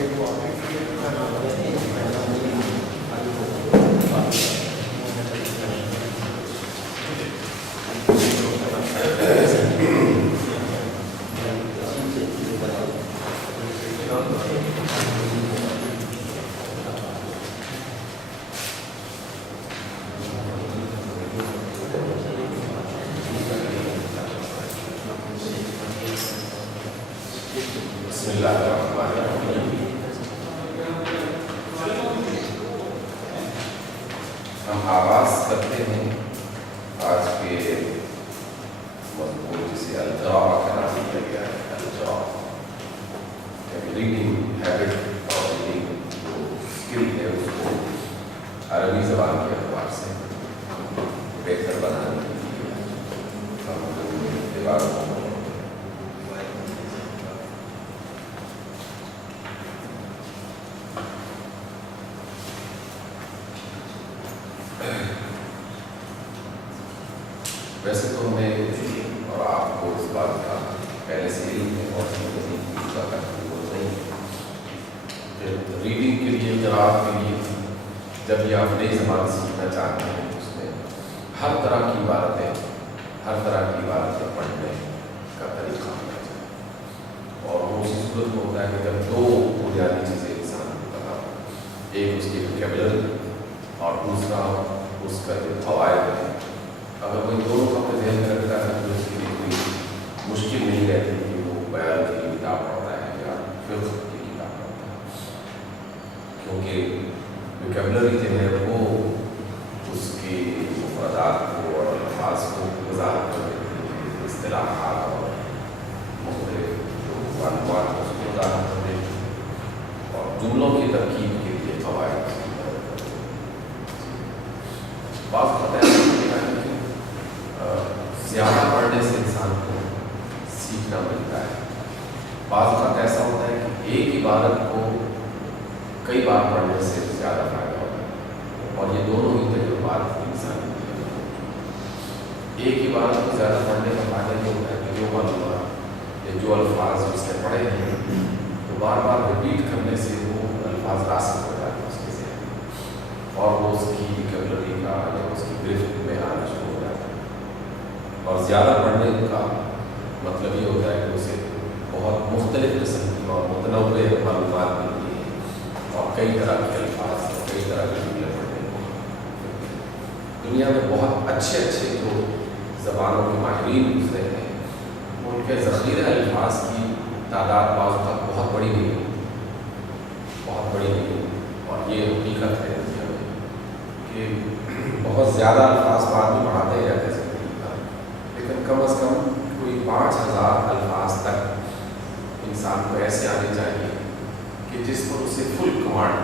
بسم اللہ الرحمن الرحیم. ہم آغاز کرتے ہیں آج کے مضمون جسے القراء کا نام دیا گیا ہے. القراء ریڈنگ ہیبٹ اور ریڈنگ جو اسکل ہے اس کو عربی زبان کے اعتبار سے بہتر بنانے کے لیے ہم عبارت ویسے تو ہمیں اور آپ کو اس بات کا پہلے سے ہی اور نہیں ریڈنگ کے لیے قراءت کے لیے جب بھی آپ نئی زبان سیکھنا چاہتے ہیں اس میں ہر طرح کی عبارتیں پڑھنے کا طریقہ ہونا چاہیے. اور وہ اسی صورت میں ہوتا ہے کہ جب دو بنیادی چیزیں انسان کو پتا ہو, ایک اس کی ووکیبلری اور دوسرا اس کا جو فوائد ہے. اگر کوئی دونوں کو اپنے ذہن میں رکھتا ہے تو اس کے لیے کوئی مشکل نہیں رہتی کہ وہ بیان کی کتاب پڑھتا ہے یا فقہ کی کتاب پڑھتا ہے, کیونکہ ووکیبلری جو ہے وہ اس کی مفردات کو اور الفاظ کو وضاحت کرنے کے لیے اصطلاحات اور مختلف جو معلومات کو اس کو وضاحت کرنے اور جملوں کی ترکیب کے لیے فوائد بعض پتہ ہے زیادہ پڑھنے سے انسان کو سیکھنا ملتا ہے. بعض اوقات ایسا ہوتا ہے کہ ایک عبارت کو کئی بار پڑھنے سے زیادہ فائدہ ہوتا ہے, اور یہ دونوں ہی تجربات انسان ایک عبارت کو زیادہ پڑھنے کا فائدہ یہ ہوتا ہے کہ جو معلومات یا جو الفاظ اس نے پڑھے ہیں تو بار بار ریپیٹ کرنے سے وہ الفاظ راسخ ہو جاتے ہیں اس کے ذہن, اور وہ اس کی ووکیبلری کا یا اس کی گرفت میں آنا شروع ہو جاتا ہے. اور زیادہ پڑھنے کا مطلب یہ ہوتا ہے کہ اسے بہت مختلف قسم کی اور متنوع معلومات ملتی ہیں اور کئی طرح کے الفاظ اور کئی طرح کے جملے پڑھنے کو. دنیا میں بہت اچھے جو زبانوں کے ماہرین گزرے ہیں ان کے ذخیرہ الفاظ کی تعداد بعض اوقات بہت بڑی نہیں ہے, اور یہ حقیقت ہے دنیا میں کہ بہت زیادہ الفاظ بعد میں پڑھاتے جاتے ہیں, لیکن کم از کم کوئی 5000 الفاظ تک انسان کو ایسے آنے چاہیے کہ جس پر اسے فل کمانڈ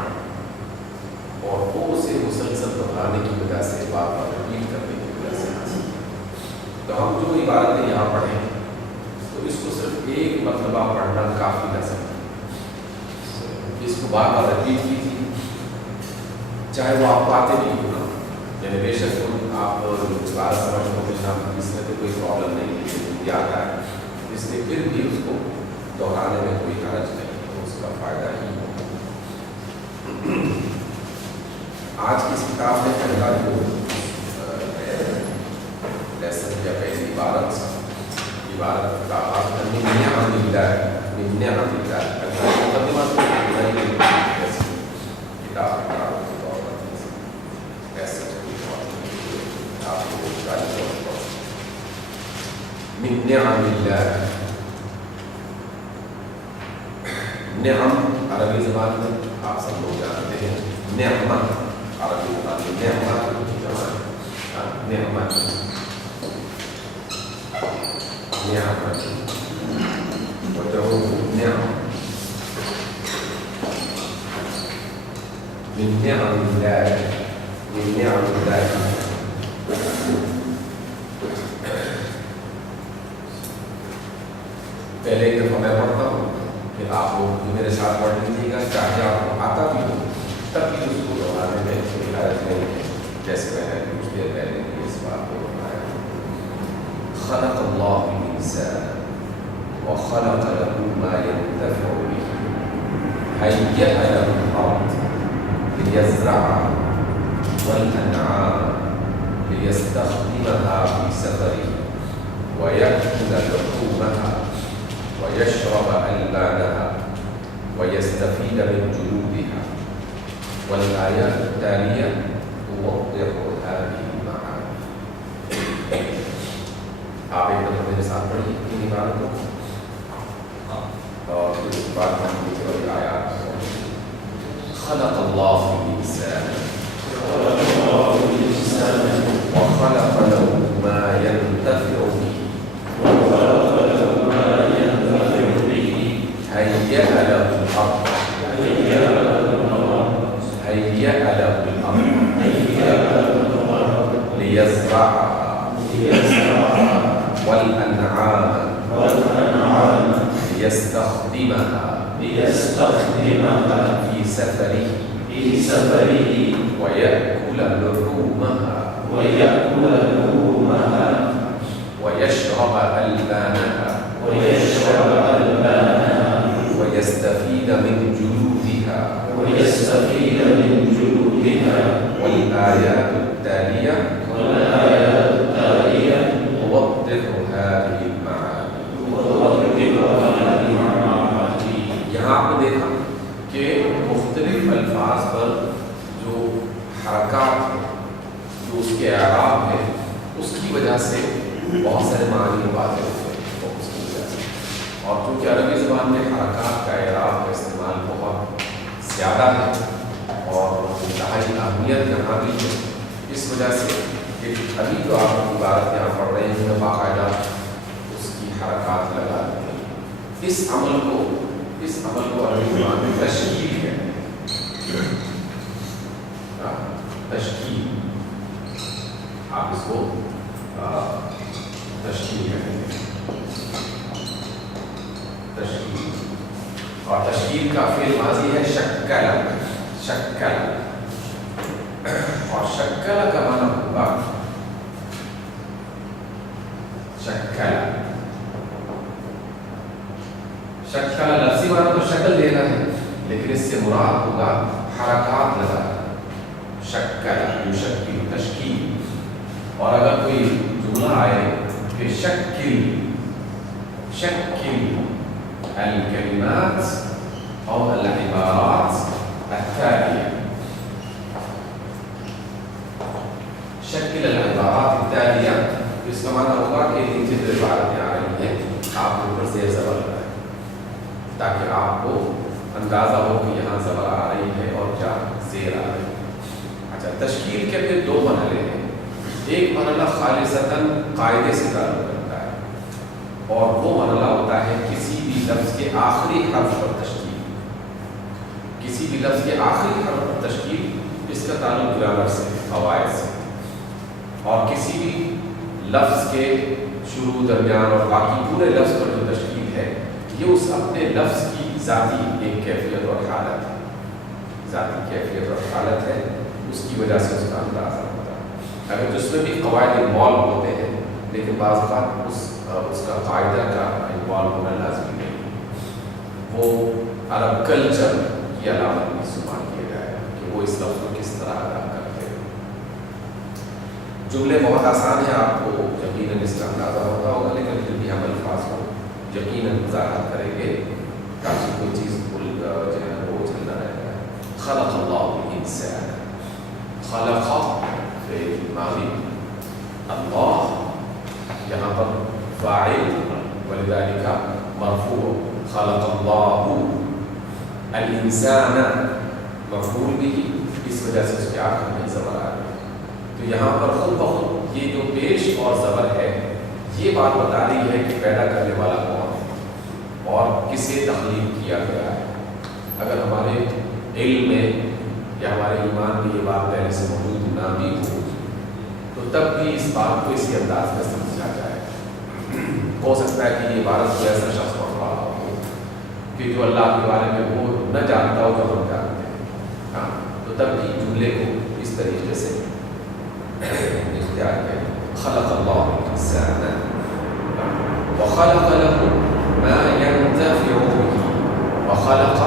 ہو اور وہ اسے مسلسل دہرانے کی وجہ سے بار بار ریپیٹ کرنے کی وجہ سے حاصل. تو ہم جو عبارتیں یہاں پڑھیں تو اس کو صرف ایک مرتبہ پڑھنا کافی نہ سکتا, اس کو بار بار ریپیٹ کیجیے چاہے وہ آپ کو آتے بھی کیوں نہ, یعنی بے شک آپ عبارت سمجھ کو اس میں تو کوئی پرابلم نہیں ہے, یہ آتا ہے, اس لیے پھر بھی اس کو دہرانے میں کوئی حرج نہیں, تو اس کا فائدہ ہی ہوگا. آج کی اس کتاب میں پہلا جو لیسن یا پہلی عبارت کا آغاز کرنے میں نعم للہ کتاب من نعم اللہ. نعم عربی زبان میں آپ سب لوگ جانتے ہیں, نعمت عربی زبان میں نعمت کی زبان نعمت وجہو نعم من نعم اللہ من نعم اللہ. پہلے ایک دفعہ میں پڑھتا ہوں کہ آپ لوگ میرے ساتھ پڑھ لیجیے گا, چاہے آپ کو آتا بھی ہو تب بھی اس کو دہرانے میں کوئی حرج نہیں ہے. جیسے میں نے کچھ دیر پہلے اس بات کو بتایا, خلق اللہ الانسان وخلق له ما ينتفع به هيأ له الأرض ليزرعها والأنعام ليستخدمها في سفره ويأكل لحومها ويشرب ألبانها ويستفيد من جلودها. والآيات التالية توضح هذه المعاني. آپ ایک دفعہ میرے ساتھ پڑھیے ان عبارتوں کو اور پھر اس کے بعد ہم دیکھیں اور آیات خلق اللہ الإنسان وخلق له ما ينتفع به هيأ له الأرض ليزرعها والأنعام ليستخدمها في سفره ويأكل لحومها ويشرب ألبانها ويستفيد من جلودها. والآيات التالية توضح هذه المعاني. یہاں آپ نے دیکھا کہ مختلف الفاظ پر جو حرکات ہیں، جو اس کے اعراب ہے، اس کی وجہ سے بہت سارے معنی واضح ہوتے ہیں اس کی وجہ سے. اور چونکہ عربی زبان میں حرکات کا اعراب کا استعمال بہت زیادہ ہے اور انتہائی اہمیت کا حامل ہے، اس وجہ سے کہ ابھی جو آپ کی بات یہاں پڑھ رہے ہیں باقاعدہ اس کی حرکات لگا دی ہیں. اس عمل کو عربی زبان میں تشکیل کہتے ہیں. تشکیل، آپ اس کو تشکیل کہتے ہیں. تشکیل، اور تشکیل کا فعل ماضی ہے شکل. اور شکل کا معنی ہوگا شکل لفظی معنی تو شکل دینا ہے، لیکن اس سے مراد ہوگا حرکات لگانا. شکل یشکل تشکیل. اور اگر کوئی جملہ آئے کہ شکل الکلمات او العبارات التالية، شکل العبارات التالية، اس کا معنی ہوگا کہ نیچے جو عبارتیں آ رہی ہیں آپ کے اوپر زیر زبر لگائیں تاکہ آپ کو اندازہ ہو کہ یہاں زبر آ رہی ہے اور کیا زیر آ رہی ہے. اچھا، تشکیل کے پھر دو مرحلے ہیں. ایک مرحلہ خالصتاً قاعدے سے تعلق رکھتا ہے اور وہ مرحلہ ہوتا ہے کسی بھی لفظ کے آخری حرف پر تشکیل. کسی بھی لفظ کے آخری حرف پر تشکیل، اس کا تعلق گرامر سے، قواعد سے. اور کسی بھی لفظ کے شروع، درمیان اور باقی پورے لفظ پر جو تشکیل ہے، یہ اس اپنے لفظ کی ذاتی ایک کیفیت اور حالت ہے. ذاتی کیفیت اور حالت ہے، اس کی وجہ سے اس کا اندازہ ہوتا ہے. اگر جس میں بھی قواعد انوالو ہوتے ہیں، لیکن بعض اوقات اس کا قاعدہ کا انوالو ہونا لازمی نہیں. وہ عرب کلچر کی علامت میں استعمال کیا جائے کہ وہ اس لفظ کو کس طرح ادا کرتے ہیں. جملے بہت آسان ہیں، آپ کو یقیناً اس کا اندازہ ہوتا ہوگا، لیکن پھر بھی ہم الفاظ کو یقیناً وضاحت کریں گے تاکہ کوئی چیز بھول جو ہے وہ چلنا رہے گا. خلق اللہ الانسان، خلق فعل ماضی، اللہ یہاں پر فاعل ولذلك مرفوع. خلق اللہ الانسان مفعول به، اس وجہ سے اس کے آخر میں زبر آ رہی ہے. تو یہاں پر خود بخود یہ جو پیش اور زبر ہے یہ بات بتا رہی ہے کہ پیدا کرنے والا کون ہے اور کسے تخلیق کیا گیا ہے. اگر ہمارے علم میں یا ہمارے ایمان میں یہ بات پہلے سے موجود نہ بھی ہو تو تب بھی اس بات کو اسی انداز میں سمجھا جائے. ہو سکتا ہے کہ یہ عبارت کو ایسا شخص پڑھ رہا ہو کہ جو اللہ کے بارے میں وہ نہ جانتا ہو جو ہم جانتے ہیں. ہاں، تو تب بھی جملے کو اس طریقے سے اختیار کریں. خلق اللہ الانسان وخلق له ما ينتفع به وخلق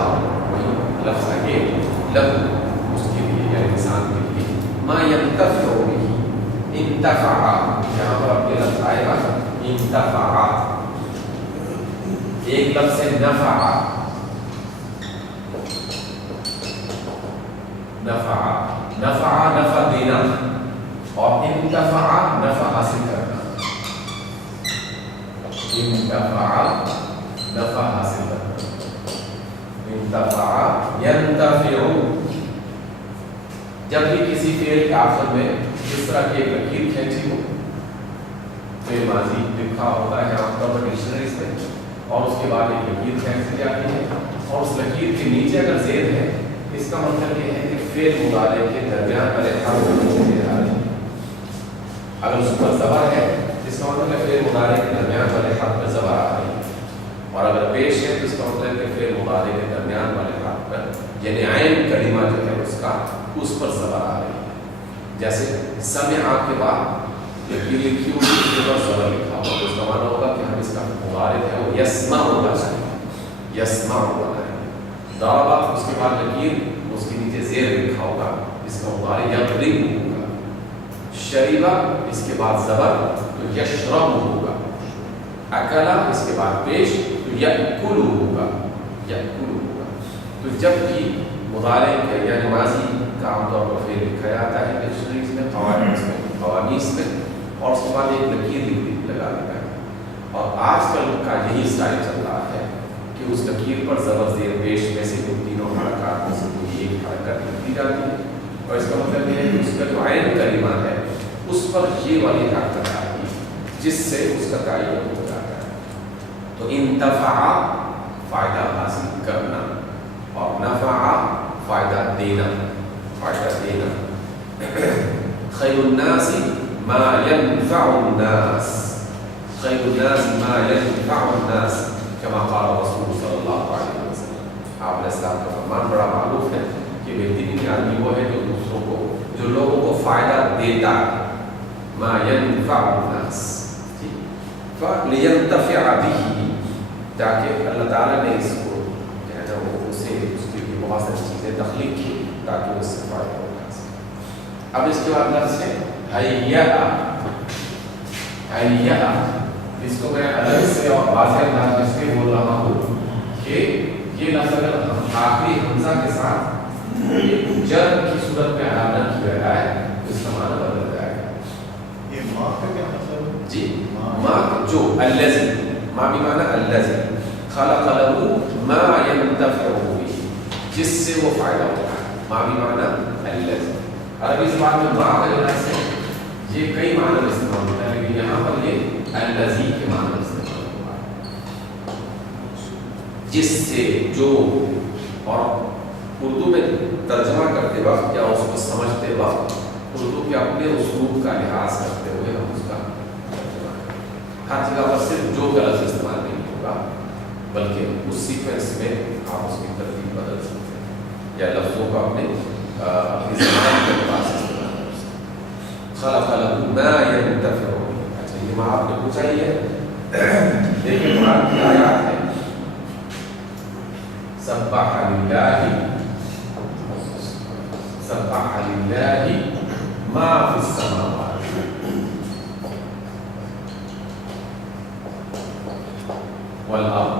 انتفع، یہاں پر اپنے لفظ آئے گا انتفع، ایک لفظ ہے نفع، نفع نفع نفع دینا، اور انتفع نفع حاصل کرنا، انتفع نفع حاصل کرنا، انتفع ینتفع، جب بھی کسی فعل کے آخر میں اس طرح کی ایک لکیر کھینچی ہو، فعل ماضی لکھا ہوتا ہے عام طور پر ڈکشنریز میں، اور اس کے بعد ایک لکیر کھینچی جاتی ہے، اور اس لکیر کے نیچے اگر زید ہے، اس کا مطلب یہ ہے کہ فعل مضارع کے درمیان والے حرف کو نیچے آ رہی ہے، اگر اس پر زبر ہے اس کا مطلب ہے فعل مضارع کے درمیان والے حرف پر زبر آ رہی ہے، اور اگر پیش ہے تو اس کا مطلب ہے کہ فعل مضارع کے درمیان والے حرف پر یعنی عین کلمہ جو ہے اس کا اس پر زبر آ رہی ہے، جیسے سمع کے بعد لکیر لکھی ہوئی اس کے بعد زبر لکھا ہوا، تو اس کا معنی ہوگا کہ ہم اس کا مضارع ہے وہ یسمع ہوگا، یسمع ہوگا، ضرب اس کے بعد لکیر اس کے نیچے زیر لکھا ہوگا، اس کا مضارع یضرب ہوگا، شریبہ اس کے بعد زبر تو یشرب ہوگا، اکلا اس کے بعد پیش تو یأکل ہوگا، یأکل ہوگا، تو جب بھی مضارع یعنی ماضی کا عام طور پر فعل لکھا جاتا ہے ڈکشنریز میں، قواميس میں، اور اس کے بعد ایک لکیر لگا دیتا ہے، اور آج کل کا یہی اسٹائل چل رہا ہے کہ اس لکیر پر زبر زیر پیش میں سے ان تینوں حرکات میں سے کوئی ایک حرکت لکھ دی جاتی ہے، اور اس کا مطلب یہ ہے کہ اس کا جو عین کلمہ ہے اس پر یہ والی حرکت آئے گی جس سے اس کا تعین ہو جاتا ہے، تو انتفع فائدہ حاصل کرنا، اور نفع فائدہ دینا، فائدہ دینا، خیر الناس ما ينفع الناس، خیر الناس ما ينفع الناس كما قال رسول صلی اللہ علیہ وسلم، آپ علیہ السلام کا فرمان بڑا معروف ہے کہ بہترین آدمی وہ ہے جو دوسروں کو، جو لوگوں کو فائدہ دیتا ہے، ما ينفع الناس، فلينتفع به، تاکہ اللہ تعالیٰ نے اس کو جو ہے نا وہ اسے اس کی بہت ساری چیزیں تخلیق کی تاکہ اس سے فائدہ ہو جائے۔ اب اس کے بعد لفظ ہے حیّا، حیّا، اس کو میں الگ سے اور واضح انداز میں اس لیے بول رہا ہوں کہ یہ لفظ اگر آخری حمزہ کے ساتھ جر کی صورت میں ادا کیا جائے تو اس کا معنی بدل جائے گا۔ یہ ماں کا کیا مطلب ہے؟ جی ماں جو الذی، ماں بھی معنی الذی خلق له ما ينتفع به، جس سے وہ فائدہ ہوتا ہے، ماں بھی معنی الذی، عربی زبان میں ماں کا لفظ ہے یہ کئی معنی میں استعمال ہوتا ہے، لیکن یہاں پر یہ الذی کے معنی میں استعمال ہوا ہے، جس سے جو، اور اردو میں ترجمہ کرتے وقت یا اس کو سمجھتے وقت اردو کے اپنے اسلوب کا لحاظ کرتے ہوئے ہم اس کا ترجمہ کریں، ہر جگہ پر صرف جو کا لفظ استعمال نہیں ہوگا بلکہ اس سیکوینس میں آپ اس کی ترتیب بدل سکتے ہیں یا لفظوں کا اپنی زبان کے اعتبار سے استعمال کر سکتے ہیں۔ خلق له ما ينتفع به، اچھا یہ ماں آپ نے پوچھا ہی ہے، دیکھیں قرآن کی آیات ہے، سبح للہ، سبح للہ ما فی السماوات والارض،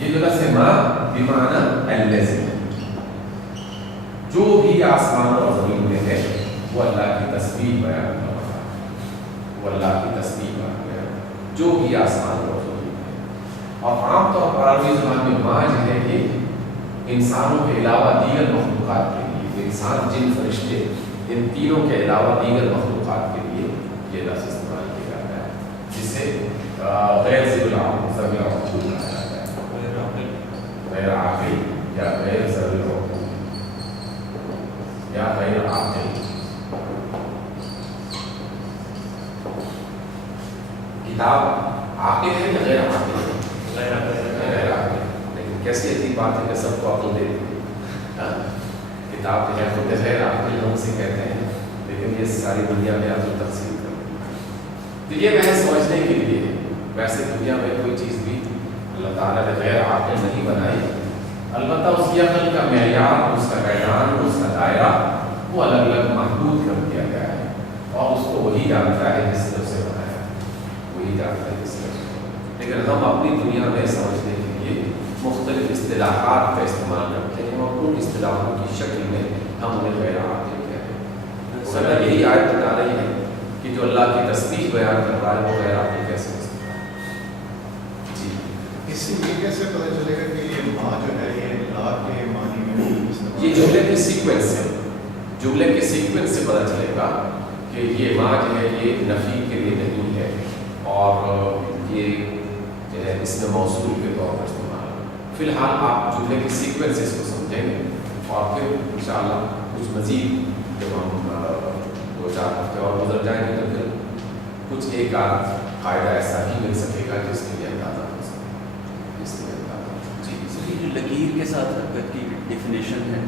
یہ جو لفظ ہے ماں بمعنی الذی، جو بھی آسمان اور زمین میں ہے وہ اللہ کی تسبیح بیان کر رہا ہے، وہ اللہ کی تسبیح بیان کر رہا ہے، جو بھی آسمان اور زمین میں ہے، اور عام طور پر عربی زبان میں ماں جو ہے یہ انسانوں کے علاوہ دیگر مخلوقات کے لیے، انسان جن فرشتے ان تینوں کے علاوہ دیگر مخلوقات کے لیے یہ لفظ استعمال کیا جاتا ہے، جسے غیر ذی العقل کہا جاتا ہے، غیر عاقل یا غیر ذی العقل یا غیر عاقل۔ کتاب عاقل ہے یا غیر عاقل ہے؟ غیر عاقل، لیکن کیسی عجیب بات ہے کہ سب کو عقل دیتی ہے، کتاب جو ہے خود غیر عاقل ہم سے کہتے ہیں، لیکن یہ ساری دنیا میں آپ تقسیم کر، تو یہ محض سمجھنے کے لیے ہے، ویسے دنیا میں کوئی چیز بھی اللہ تعالیٰ نے غیر عاقل نہیں بنائی، البتہ اس کی عقل کا معیار، اس کا میدان، اس کا دائرہ وہ الگ الگ محدود کر دیا گیا ہے، اور اس کو وہی جانتا ہے جس نے اسے بنایا، وہی جانتا ہے جس نے اس کو، لیکن ہم اپنی دنیا میں سمجھنے کے لیے مختلف اصطلاحات کا استعمال کرتے ہیں، اور ان اصطلاحوں کی شکل میں ہم انہیں غیر عاقل کہتے ہیں۔ سر یہی آیت بتا رہی ہے کہ جو اللہ کی تسبیح بیان کر رہا ہے وہ غیر عاقل کیسے ہو سکتا ہے؟ جی، اس سے یہ کیسے پتہ چلے گا کہ یہ ماں جو ہے یہ لا کے معنی میں یہ جملے کے سیکوینس سے، جملے کے سیکوینس سے پتہ چلے گا کہ یہ ماں جو ہے یہ نفی کے لیے نہیں ہے، اور یہ جو ہے اس میں موصول کے طور پر استعمال ہے۔ فی الحال آپ جملے کے سیکوینسز کو سمجھیں گے، اور پھر انشاءاللہ کچھ مزید جب ہم 2-4 ہفتے اور گزر جائیں گے تو پھر کچھ ایک آدھ قاعدہ ایسا ہی مل سکے گا جس کے لیے اندازہ ہو سکے، اس لیے اندازہ۔ جی سر یہ جو لکیر کے ساتھ حرکت کی ڈیفینیشن ہے،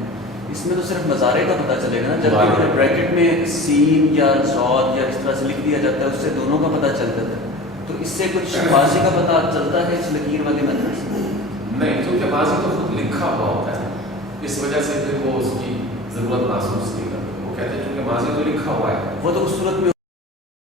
اس میں تو صرف مظاہرے کا پتہ چلے گا نا، جبکہ بریکٹ میں سین یا ضاد یا اس طرح سے لکھ دیا جاتا ہے، اس سے دونوں کا پتہ چل جاتا ہے، تو اس سے کچھ ماضی کا پتہ چلتا ہے اس لکیر والے میتھڈ سے؟ نہیں، کیونکہ ماضی تو خود لکھا ہوا ہوتا ہے، اس وجہ سے پھر وہ اس کی ضرورت محسوس نہیں کرتے، وہ کہتے ہیں کیونکہ ماضی تو لکھا ہوا ہے، وہ تو اس صورت میں